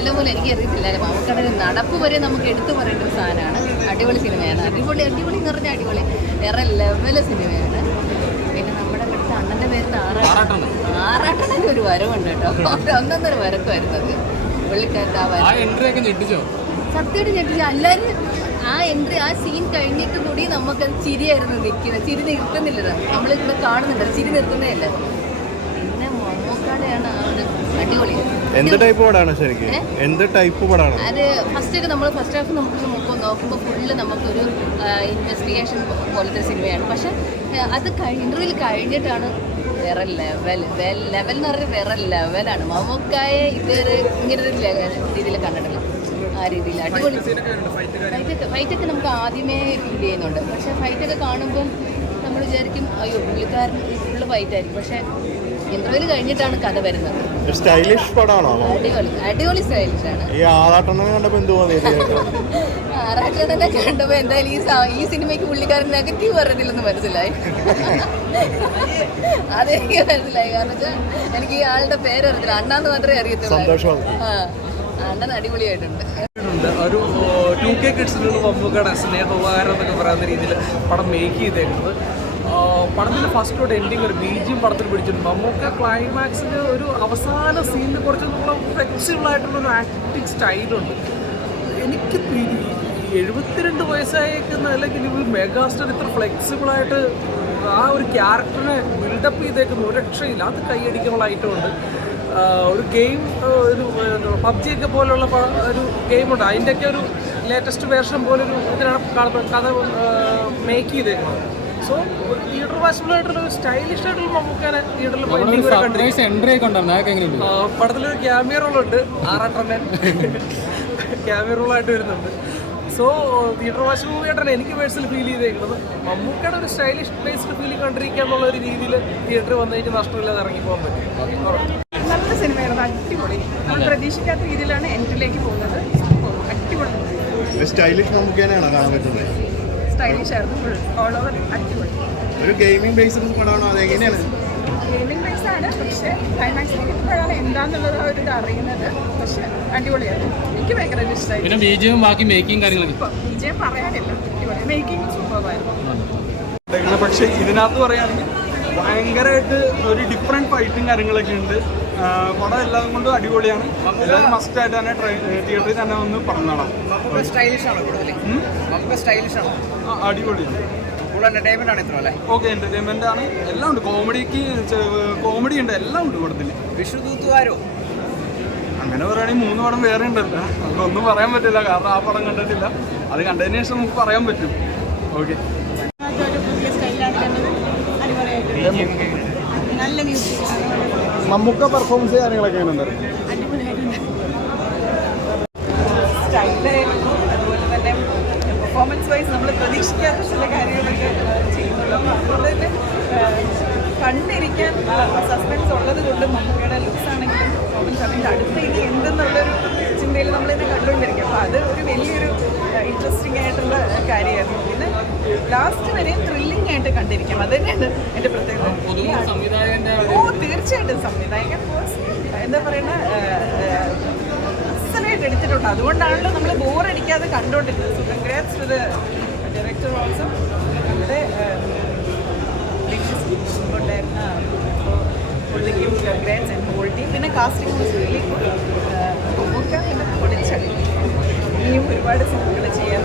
നല്ലപോലെ എനിക്ക് അറിയത്തില്ല. മമ്മൂക്കയുടെ നടപ്പ് വരെ നമുക്ക് എടുത്തു പറയേണ്ട ഒരു സാധനമാണ്. അടിപൊളി സിനിമയാണ്. അടിപൊളി അടിപൊളി എന്ന് പറഞ്ഞാൽ അടിപൊളി വേറെ ലെവല് സിനിമയാണ്. പിന്നെ നമ്മുടെ ഇവിടുത്തെ അണ്ണൻ്റെ പേര് ആറാട്ടണൻ്റെ ഒരു വരവുണ്ട് കേട്ടോ. ഒന്നൊന്നൊരു വരക്കുമായിരുന്നു അത് പുള്ളിക്കാരൻ്റെ. ആ സത്യമായിട്ട് ഞെട്ടിച്ചു. എല്ലാവരും ആ എൻട്രി ആ സീൻ കഴിഞ്ഞിട്ട് കൂടി നമുക്കത് ചിരിയായിരുന്നു നിൽക്കുന്നത്. ചിരി നിർത്തുന്നില്ല. നമ്മളിവിടെ കാണുന്നുണ്ട്, ചിരി നിർത്തുന്നേ അല്ല. പിന്നെ മമ്മൂക്കാടെയാണ് ആ ഒരു അടിപൊളി. എന്ത് ടൈപ്പ് പടമാണ് ശരിക്കും? എന്ത് ടൈപ്പ് പടമാണ് അത്? ഫസ്റ്റ് ഹാഫ് നമുക്ക് നോക്കുമ്പോൾ ഫുള്ള് നമുക്കൊരു ഇൻവെസ്റ്റിഗേഷൻ പോലത്തെ സിനിമയാണ്. പക്ഷെ അത് ഇന്റർവ്യൂവിൽ കഴിഞ്ഞിട്ടാണ് വേറെ ലെവൽ എന്ന് പറഞ്ഞാൽ വേറെ ലെവലാണ്. മമ്മൂക്കായെ ഇതൊരു ഇങ്ങനൊരു രീതിയിൽ കണ്ടിട്ടില്ല. ആ രീതിയിൽ അടിപൊളി. ഫൈറ്റൊക്കെ നമുക്ക് ആദ്യമേ ഫീൽ ചെയ്യുന്നുണ്ട്. പക്ഷെ ഫൈറ്റൊക്കെ കാണുമ്പം നമ്മൾ വിചാരിക്കും അയ്യോ പുള്ളിക്കാരൻ ഫുള്ള് ഫൈറ്റായിരിക്കും. പക്ഷെ ഇന്റർവ്യൂവിൽ കഴിഞ്ഞിട്ടാണ് കഥ വരുന്നത്. സ്റ്റൈലിഷ് പടമാണോ? അടിപൊളി സ്റ്റൈലിഷാണ്. ഈ ആറാട്ടണ്ണനെ കണ്ടപ്പോൾ എന്ത് തോന്നി? ആറാട്ടണ്ണനെ കണ്ടപ്പോൾ എന്തായാലും ഈ സിനിമയ്ക്ക് പുള്ളിക്കാരൻ നെഗറ്റീവ് പറഞ്ഞതില്ലെന്ന് മനസ്സിലായി. അതെനിക്ക് മനസ്സിലായി. കാരണം വെച്ചാൽ എനിക്ക് ഈ ആളുടെ പേരറിയത്തില്ല, അണ്ണാന്ന് മാത്രമേ അറിയത്തുള്ളൂ. അണ്ണൻ അടിപൊളിയായിട്ടുണ്ട്. ഒരു 2K കിഡ്സിലുള്ള മമ്മൂക്കയുടെ സ്നേഹോപകാരം എന്നൊക്കെ പറയുന്ന രീതിയിൽ പടം മേക്ക് ചെയ്തേക്കുന്നത്. പടത്തിൻ്റെ ഫസ്റ്റ് തൊട്ട് എൻഡിങ് ഒരു ബീജിയം പടത്തിൽ പിടിച്ചിട്ടുണ്ട്. മമ്മൂക്ക ക്ലൈമാക്സിൽ ഒരു അവസാന സീനിൽ കുറച്ച് നമ്മൾ ഫ്ലെക്സിബിളായിട്ടുള്ളൊരു ആക്ടിങ് സ്റ്റൈലുണ്ട്. എനിക്ക് 72 വയസ്സായേക്കുന്ന അല്ലെങ്കിൽ ഒരു മെഗാസ്റ്റാർ ഇത്ര ഫ്ലെക്സിബിളായിട്ട് ആ ഒരു ക്യാരക്ടറിനെ ബിൽഡപ്പ് ചെയ്തേക്കുന്ന ഒരു രക്ഷയില്ല. അത് കൈയടിക്കാനുള്ള ഐറ്റമുണ്ട്. ഒരു ഗെയിം, ഒരു പബ്ജിയൊക്കെ പോലുള്ള ഒരു ഗെയിമുണ്ട്, അതിൻ്റെയൊക്കെ ഒരു ലേറ്റസ്റ്റ് വേർഷൻ പോലൊരു ഇതിനാണ് കഥ മേക്ക് ചെയ്തേക്കുന്നത്. സോ തിയേറ്റർ വാച്ചബിളായിട്ടുള്ള ഒരു സ്റ്റൈലിഷ് ആയിട്ടുള്ള മമ്മൂക്കാനെ തിയേറ്ററിൽ പടത്തിലൊരു ക്യാമിയ റോളുണ്ട്. ആറാട്ടണ്ണൻ ക്യാമിയ റോളായിട്ട് വരുന്നുണ്ട്. സോ തിയേറ്റർ വാച്ച് മൂവിയായിട്ടാണ് എനിക്ക് പേഴ്സണൽ ഫീൽ ചെയ്തേക്കുന്നത്. മമ്മൂക്കയുടെ ഒരു സ്റ്റൈലിഷ് ബേസ്ഡ് ഫീലിംഗ് കണ്ടിരിക്കുക എന്നുള്ള ഒരു രീതിയിൽ തിയേറ്ററിൽ വന്നതിന് നഷ്ടമില്ലാതെ ഇറങ്ങിപ്പോകാൻ പറ്റും. നല്ല സിനിമയായിരുന്നു, അടിപൊളി. നമ്മൾ പ്രതീക്ഷിക്കാത്ത രീതിയിലാണ് എൻട്രിലേക്ക് പോകുന്നത്. അടിപൊളി സ്റ്റൈലിഷ് മമ്മൂക്കനെയാണോ കാണാൻ പറ്റുന്നത്? സ്റ്റൈലിഷ് ആയിരുന്നു, ഫുൾ ഓൾ ഓവർ അടിപൊളി. ഒരു ഗെയിമിംഗ് ബേസ്ഡ് പടമാണോ? അതെങ്ങനെയാണ്? ഗെയിമിംഗ് ബേസ് ആണ്, പക്ഷേ ക്ലൈമാക്സിൽ ഇപ്പോഴാണ് എന്താണെന്നുള്ളത് ആ ഒരു ഇത് അറിയുന്നത്. പക്ഷെ അടിപൊളിയായിരുന്നു, എനിക്ക് ഭയങ്കര ഇഷ്ടമായി. പിന്നെ ബിജിഎം ബാക്കി മേക്കിംഗ് കാര്യങ്ങളൊക്കെ വിജയം പറയാനില്ല, അടിപൊളി. മേക്കിംഗ് സൂപ്പറായിരുന്നു. പക്ഷേ ഇതിനകത്ത് പറയുകയാണെങ്കിൽ ഭയങ്കരമായിട്ട് ഒരു ഡിഫറെൻറ്റ് ഫൈറ്റും കാര്യങ്ങളൊക്കെ ഉണ്ട്. പടം എല്ലാം കൊണ്ടും അടിപൊളിയാണ്. എല്ലാവരും മസ്റ്റായിട്ട് തന്നെ തിയേറ്ററിൽ തന്നെ ഒന്ന് പറഞ്ഞോളാം. അടിപൊളിയാണ്. ഓക്കെ, എന്റർടൈൻമെന്റ് ആണ്. എല്ലാം ഉണ്ട്. കോമഡി ഉണ്ട്, എല്ലാം ഉണ്ട് പടത്തിൽ. വിഷുദൂത്തുകാരോ അങ്ങനെ പറയുകയാണെങ്കിൽ 3 പടം വേറെ ഉണ്ടല്ലോ, നമുക്കൊന്നും പറയാൻ പറ്റില്ല. കാരണം ആ പടം കണ്ടിട്ടില്ല. അത് കണ്ടതിന് ശേഷം നമുക്ക് പറയാൻ പറ്റും. ഓക്കെ, നല്ല മ്യൂസിക്, മമ്മൂക്ക പെർഫോമൻസ് കാര്യങ്ങളൊക്കെ ഉണ്ട്. സ്റ്റൈലായിരുന്നു. അതുപോലെ തന്നെ പെർഫോമൻസ് വൈസ് നമ്മൾ പ്രതീക്ഷിക്കാത്ത ചില കാര്യങ്ങളൊക്കെ ചെയ്യുന്നുള്ളൂ. അതുകൊണ്ട് തന്നെ കണ്ടിരിക്കാൻ സസ്പെൻസ് ഉള്ളത് കൊണ്ട് മമ്മൂക്കയുടെ ലുക്സ് ആണെങ്കിലും പെർഫോമൻസ് ആണെങ്കിലും അടുത്ത് ഇനി എന്തെന്നുള്ളൊരു ചിന്തയിൽ നമ്മളിത് കണ്ടുകൊണ്ടിരിക്കും. അപ്പോൾ അത് ഒരു വലിയൊരു ഇൻട്രസ്റ്റിംഗ് ആയിട്ടുള്ള കാര്യമായിരുന്നു. പിന്നെ ലാസ്റ്റ് വരെയും ത്രില്ലിംഗ് ആയിട്ട് കണ്ടിരിക്കാം. അത് തന്നെയാണ് എൻ്റെ പ്രത്യേകത. തീർച്ചയായിട്ടും സംവിധായകൻ എന്താ പറയുക അസലായിട്ട് എടുത്തിട്ടുണ്ട്. അതുകൊണ്ടാണല്ലോ നമ്മൾ ബോറടിക്കാതെ കണ്ടുകൊണ്ടിരുന്നത്. So congrats to the director also. നമ്മുടെ ഉണ്ടായിരുന്ന പുള്ളിക്കും കൺഗ്രാറ്റ്സ് ആൻഡ് ഹോൾ ടീം. പിന്നെ കാസ്റ്റിംഗ് വാസ് റിയലി ഗുഡ്. നമുക്ക് പിന്നെ പൊളിച്ചടി. ഇനിയും ഒരുപാട് സിനിമകൾ ചെയ്യാൻ